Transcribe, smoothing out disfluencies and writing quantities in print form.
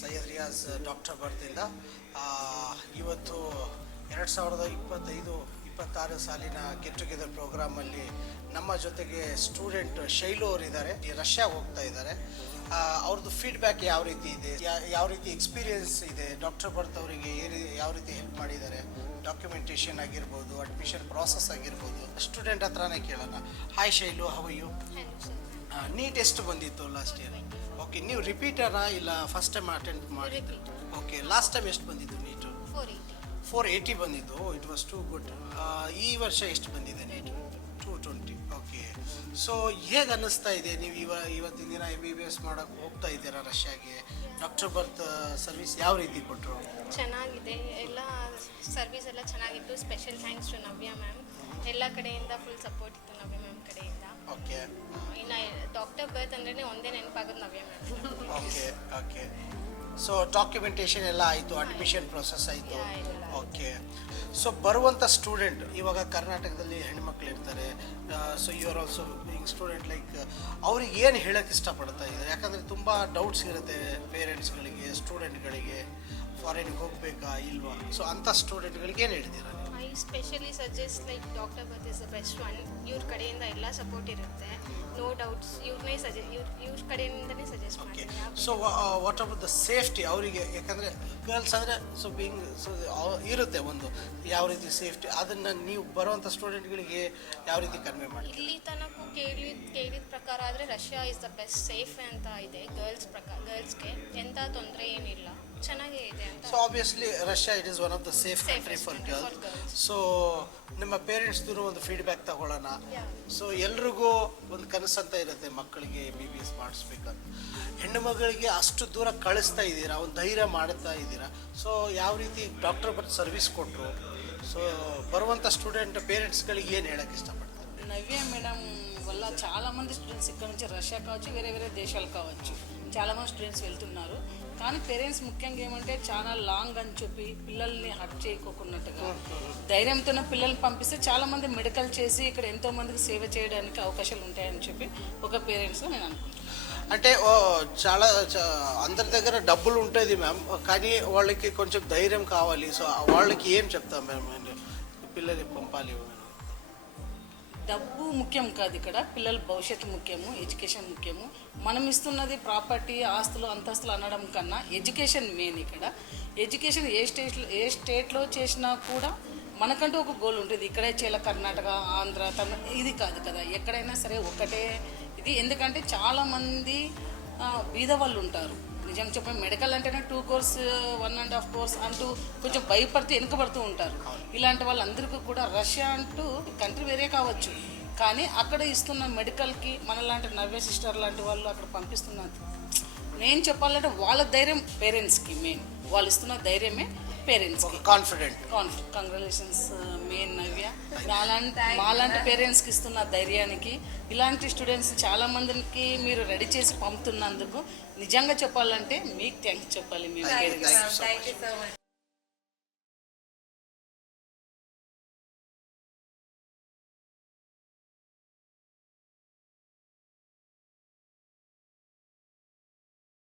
Syed Riyaz doctor ಬರ್ತಿಂದ ಇವತ್ತು 2025-26 ಸಾಲಿನ get together ಪ್ರೋಗ್ರಾಮಲ್ಲಿ ನಮ್ಮ ಜೊತೆಗೆ ಸ್ಟೂಡೆಂಟ್ ಶೈಲು ಅವರಿದ್ದಾರೆ. ರಷ್ಯಾಗೆ ಹೋಗ್ತಾ ಇದ್ದಾರೆ. ಅವ್ರದ್ದು ಫೀಡ್ಬ್ಯಾಕ್ ಯಾವ ರೀತಿ ಇದೆ, ಯಾವ ರೀತಿ ಎಕ್ಸ್ಪೀರಿಯನ್ಸ್ ಇದೆ, ಡಾಕ್ಟರ್ ಬರ್ತ್ ಅವರಿಗೆ ಯಾವ ರೀತಿ ಹೆಲ್ಪ್ ಮಾಡಿದ್ದಾರೆ, ಡಾಕ್ಯುಮೆಂಟೇಷನ್ ಆಗಿರ್ಬೋದು, ಅಡ್ಮಿಷನ್ ಪ್ರಾಸೆಸ್ ಆಗಿರ್ಬೋದು, ಸ್ಟೂಡೆಂಟ್ ಹತ್ರನೇ ಕೇಳೋಣ. Hi Shailu, how you? NEET ಎಷ್ಟು ಬಂದಿತ್ತು ಲಾಸ್ಟ್ ಇಯರ್? ಓಕೆ, ನೀವು ರಿಪೀಟರಾ ಇಲ್ಲ ಫಸ್ಟ್ ಟೈಮ್ ಅಟೆಂಡ್ ಮಾಡಿದ್ದು? ಓಕೆ, ಲಾಸ್ಟ್ ಟೈಮ್ ಎಷ್ಟು ಬಂದಿದ್ದು ನೀಟು? 480 ಬಂದಿದ್ದು. It was too good. ಈ ವರ್ಷ ಎಷ್ಟು ಬಂದಿದೆ ನೀಟು? 220. ಓಕೆ, ಸೊ ಹೇಗೆ ಅನ್ನಿಸ್ತಾ ಇದೆ? ನೀವು ಇವತ್ತಿನ ದಿನ MBBS ಮಾಡೋಕ್ಕೆ ಹೋಗ್ತಾ ಇದ್ದೀರಾ ರಷ್ಯಾಗೆ. ಡಾಕ್ಟರ್ ಬರ್ತ್ ಸರ್ವಿಸ್ ಯಾವ ರೀತಿ ಕೊಟ್ಟರು? ಚೆನ್ನಾಗಿದೆ, ಎಲ್ಲ ಸರ್ವಿಸ್ ಎಲ್ಲ ಚೆನ್ನಾಗಿತ್ತು. Special thanks to Navya ma'am. ಎಲ್ಲ ಕಡೆಯಿಂದ ಫುಲ್ ಸಪೋರ್ಟ್ ಇತ್ತು ನವ್ಯ ಮ್ಯಾಮ್ ಕಡೆಯಿಂದ. ಓಕೆ, ಇನ್ನು ಡಾಕ್ಟರ್ ಬರ್ತ್ ಅಂದ್ರೆ ಒಂದೇ ನೆನಪಾಗೋದು Navya ma'am. Okay okay, so documentation ಎಲ್ಲ ಆಯಿತು, ಅಡ್ಮಿಷನ್ ಪ್ರೊಸೆಸ್ ಆಯಿತು. ಓಕೆ, ಸೊ ಬರುವಂಥ ಸ್ಟೂಡೆಂಟ್ ಇವಾಗ ಕರ್ನಾಟಕದಲ್ಲಿ ಹೆಣ್ಮಕ್ಳು ಇರ್ತಾರೆ. So you are also being student, like ಅವ್ರಿಗೆ ಏನು ಹೇಳೋಕ್ಕೆ ಇಷ್ಟಪಡ್ತಾ ಇದ್ದಾರೆ? ಯಾಕಂದರೆ ತುಂಬ ಡೌಟ್ಸ್ ಇರುತ್ತೆ ಪೇರೆಂಟ್ಸ್ಗಳಿಗೆ, ಸ್ಟೂಡೆಂಟ್ಗಳಿಗೆ, ಫಾರಿನ್ಗೆ ಹೋಗಬೇಕಾ ಇಲ್ವಾ? ಸೊ ಅಂಥ ಸ್ಟೂಡೆಂಟ್ಗಳಿಗೆ ಏನು ಹೇಳ್ತೀರಾ? I specially suggest like doctor birth is the best one. ಇವ್ರ ಕಡೆಯಿಂದ ಎಲ್ಲ ಸಪೋರ್ಟ್ ಇರುತ್ತೆ, ನೋ ಡೌಟ್ಸ್. ಇವ್ರ ಕಡೆಯಿಂದನೇ ಸಜೆಸ್ಟ್ ಓಕೆ, ಮಾಡ್ತೀನಿ. So what about the safety ಅವರಿಗೆ? ಯಾಕಂದರೆ ಗರ್ಲ್ಸ್ ಅಂದರೆ ಸೊ ಬೀಂಗ್ ಸೊ ಇರುತ್ತೆ ಒಂದು ಯಾವ ರೀತಿ ಸೇಫ್ಟಿ, ಅದನ್ನು ನೀವು ಬರುವಂಥ ಸ್ಟೂಡೆಂಟ್ಗಳಿಗೆ ಯಾವ ರೀತಿ ಕನ್ವೆ ಮಾಡಿ? ಇಲ್ಲಿ ತನಕ ಕೇಳಿದ ಪ್ರಕಾರ ಆದರೆ Russia is the best safe ಅಂತ ಇದೆ. ಗರ್ಲ್ಸ್ಗೆ ಎಂಥ ತೊಂದರೆ ಏನಿಲ್ಲ, ಚೆನ್ನಾಗೇ ಇದೆ ಅಂತ. So obviously Russia it is one of the safe country for girls. So ನಿಮ್ಮ ಪೇರೆಂಟ್ಸ್ದು ಒಂದು ಫೀಡ್ಬ್ಯಾಕ್ ತಗೊಳ್ಳೋಣ. ಸೊ ಎಲ್ರಿಗೂ ಒಂದು ಕನಸು ಅಂತ ಇರುತ್ತೆ ಮಕ್ಕಳಿಗೆ MBBS ಮಾಡಿಸ್ಬೇಕಂತ. ಹೆಣ್ಣು ಮಗಳಿಗೆ ಅಷ್ಟು ದೂರ ಕಳಿಸ್ತಾ ಇದ್ದೀರಾ, ಒಂದು ಧೈರ್ಯ ಮಾಡ್ತಾ ಇದ್ದೀರಾ. ಸೊ ಯಾವ ರೀತಿ ಡಾಕ್ಟರ್ ಬರ್ತ್ ಸರ್ವಿಸ್ కొట్రు? సో బరువంత స్టూడెంట్ పేరెంట్స్ಗಳಿಗೆ ಏನು ಹೇಳಕ್ಕೆ ఇష్టపడతారు? నవ్య మేడం వల్ల చాలామంది స్టూడెంట్స్ ఇక్కడ నుంచి రష్యా కావచ్చు, వేరే వేరే దేశాలు కావచ్చు, చాలామంది స్టూడెంట్స్ వెళ్తున్నారు. కానీ పేరెంట్స్ ముఖ్యంగా ఏమంటే చాలా లాంగ్ అని చెప్పి పిల్లల్ని హర్ట్ చేయకోకున్నట్టుగా ధైర్యంతో పిల్లల్ని పంపిస్తే చాలామంది మెడికల్ చేసి ఇక్కడ ఎంతో మందికి సేవ చేయడానికి అవకాశాలు ఉంటాయని చెప్పి ఒక పేరెంట్స్గా నేను అనుకుంటున్నాను. అంటే చాలా అందరి దగ్గర డబ్బులు ఉంటుంది మ్యామ్, కానీ వాళ్ళకి కొంచెం ధైర్యం కావాలి. సో వాళ్ళకి ఏం చెప్తాం మ్యామ్ పిల్లల్ని పంపాలి? డబ్బు ముఖ్యం కాదు ఇక్కడ, పిల్లల భవిష్యత్తు ముఖ్యము, ఎడ్యుకేషన్ ముఖ్యము. మనం ఇస్తున్నది ప్రాపర్టీ, ఆస్తులు, అంతస్తులు అనడం కన్నా ఎడ్యుకేషన్ మెయిన్ ఇక్కడ. ఎడ్యుకేషన్ ఏ స్టేట్లో చేసినా కూడా మనకంటూ ఒక గోల్ ఉంటుంది. ఇక్కడే చేయాలి, కర్ణాటక, ఆంధ్ర, తమిళ ఇది కాదు కదా, ఎక్కడైనా సరే ఒకటే ఇది. ఎందుకంటే చాలామంది బీద వాళ్ళు ఉంటారు. నిజం చెప్పండి, మెడికల్ అంటేనే 2 కోర్స్ 1.5 కోర్స్ అంటూ కొంచెం భయపడుతూ వెనుకబడుతూ ఉంటారు. ఇలాంటి వాళ్ళందరికీ కూడా రష్యా అంటూ కంట్రీ వేరే కావచ్చు, కానీ అక్కడ ఇస్తున్న మెడికల్కి మనలాంటి నవ్య సిస్టర్ లాంటి వాళ్ళు అక్కడ పంపిస్తున్నారు. నేను చెప్పాలంటే వాళ్ళ ధైర్యం పేరెంట్స్కి మెయిన్, వాళ్ళు ఇస్తున్న ధైర్యమే పేరెంట్స్కి కాన్ఫిడెంట్. కంగ్రాచులేషన్స్ మెయిన్ నవ్య. మాలాంటి పేరెంట్స్కి ఇస్తున్న ధైర్యానికి, ఇలాంటి స్టూడెంట్స్ చాలామందికి మీరు రెడీ చేసి పంపుతున్నందుకు నిజంగా చెప్పాలంటే మీకు థ్యాంక్స్ చెప్పాలి మేము పేరెంట్స్.